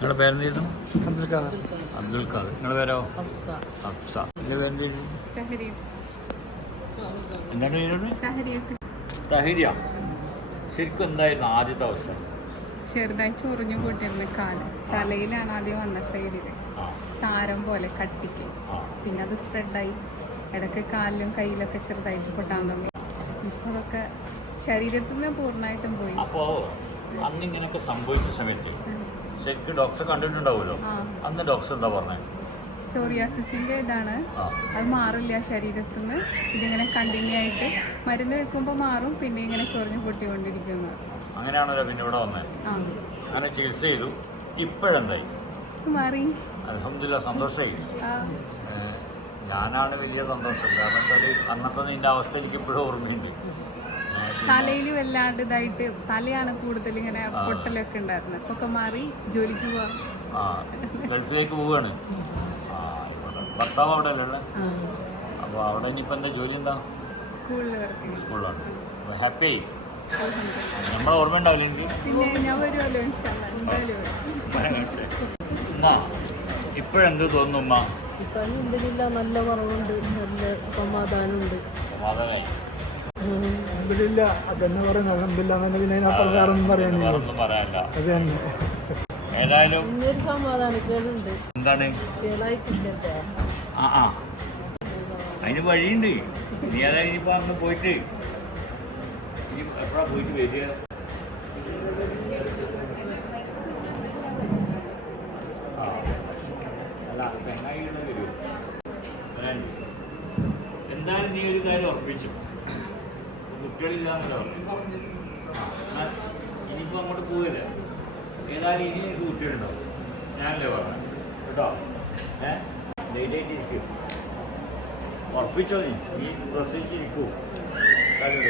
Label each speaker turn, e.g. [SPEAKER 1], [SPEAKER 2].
[SPEAKER 1] നിങ്ങളുടെ പേരെന്തായിരുന്നു?
[SPEAKER 2] അബ്ദുൽ ഖാദർ
[SPEAKER 1] അബ്ദുൽ ഖാദർ നിങ്ങളുടെ പേരോ അഫ്സ നിങ്ങളുടെ പേരെന്തായിരുന്നു എന്താണ് പേരോട് തഹിരിയ ശരിക്കും എന്തായിരുന്നു ആദ്യത്തെ അവസ്ഥ?
[SPEAKER 3] ചെറുതായി ചൊറിഞ്ഞു പൊട്ടിരുന്ന കാൽ. തലയിലാണ് ആദ്യം വന്ന
[SPEAKER 1] സൈഡിൽ.
[SPEAKER 3] താരം പോലെ കട്ടിക്ക്. പിന്നെ അത് സ്പ്രെഡായി. ഇടയ്ക്ക് കാലിലും കയ്യിലൊക്കെ ചെറുതായിട്ട് പൊട്ടാൻ തുടങ്ങി. ഇപ്പൊ അതൊക്കെ ശരീരത്തിൽ നിന്ന് പൂർണമായിട്ടും പോയി.
[SPEAKER 1] അപ്പോ അന്ന് ഇങ്ങനെയൊക്കെ സംഭവിച്ച സമയത്ത് ശരിക്കും ഡോക്ടർ കണ്ടിട്ടുണ്ടാവുമല്ലോ? അന്ന് ഡോക്ടർ എന്താ പറഞ്ഞത്
[SPEAKER 3] സോറിയാസിന്റെ ഇതാണ്. അത് മാറില്ല ശരീരത്തിൽ നിന്ന് ഇതിങ്ങനെ കണ്ടിന്യൂ ആയിട്ട് മരുന്ന് വെക്കുമ്പോൾ മാറും പിന്നെ ഇങ്ങനെ ചൊറിഞ്ഞു പൊട്ടിക്കൊണ്ടിരിക്കുന്നു.
[SPEAKER 1] അങ്ങനെയാണല്ലോ പിന്നെ ഇവിടെ വന്നത് അങ്ങനെ ചികിത്സ ചെയ്തു. ഇപ്പോഴെന്തായി?
[SPEAKER 3] മാറി.
[SPEAKER 1] അലഹമില്ല സന്തോഷമായി ഞാനാണ് വലിയ സന്തോഷം. കാരണം വെച്ചാൽ അന്നത്തെ നിന്റെ അവസ്ഥ എനിക്ക് ഇപ്പോഴും ഓർമ്മയുണ്ട്.
[SPEAKER 3] തലയിൽ വല്ലാണ്ട് ഇതായിട്ട് തലയാണ് കൂടുതൽ ഇങ്ങനെ പൊട്ടലൊക്കെ ഉണ്ടായിരുന്നത്. ഇപ്പൊ ഒക്കെ മാറി ജോലിക്ക് പോവാം.
[SPEAKER 1] ഗൾഫിലേക്ക് ആയിക്കോട്ടെ ഭർത്താവ് അവിടെ അല്ലേ അപ്പോൾ അവിടെ ഇനിയിപ്പോൾ എന്താ ജോലി എന്താ? സ്കൂളിലാണ്. ഹാപ്പി ആയി. നമ്മളെ ഓർമ്മ ഉണ്ടാവില്ല
[SPEAKER 3] പിന്നെ ഞാൻ വരുമല്ലോ ഇൻഷാല്ല എന്തായാലും വരും.
[SPEAKER 1] എന്നാ ഇപ്പോഴെന്ത് തോന്നുന്നു ഉമ്മ?
[SPEAKER 4] ഇപ്പം അലഹമില്ല നല്ല കുറവുണ്ട്. നല്ല സമാധാനമുണ്ട്.
[SPEAKER 1] സമാധാനമായി.
[SPEAKER 2] അബ്ദുലില്ല അതന്നെ പറയുന്നത്. അലഹമില്ല തന്നെ പിന്നെ അതിനപ്പുറം വേറെ ഒന്നും പറയാനില്ല.
[SPEAKER 1] വേറൊന്നും പറയാനില്ല.
[SPEAKER 2] അത് തന്നെ
[SPEAKER 1] ഏതായാലും
[SPEAKER 4] ഇന്നൊരു സമാധാനക്കേടുണ്ട്.
[SPEAKER 1] എന്താണ്?
[SPEAKER 4] കുട്ടികളായിട്ടില്ലല്ലോ?
[SPEAKER 1] ആ ആ. അതിന് വഴിയുണ്ട്. നീ അതായത് ഇനിയിപ്പോ അന്ന് പോയിട്ട് ഇനി എപ്പോഴാ പോയിട്ട് വരിക? ആ. അല്ല ചെങ്ങായിയുടെ വരുമോ. എന്തായാലും നീ ഒരു കാര്യം ഉറപ്പിച്ചു. കുട്ടികളില്ലാന്നല്ലോ ഇനിയിപ്പോൾ അങ്ങോട്ട് പോവില്ല. ഏതായാലും ഇനി എനിക്ക് കുട്ടികളുണ്ടാവും. ഞാനല്ലേ പറഞ്ഞു. കേട്ടോ? ഏ? ധൈര്യമായിട്ട് ഇരിക്കും ഉറപ്പിച്ചോ നീ? നീ പ്രസവിച്ചിരിക്കൂ. കാര്യം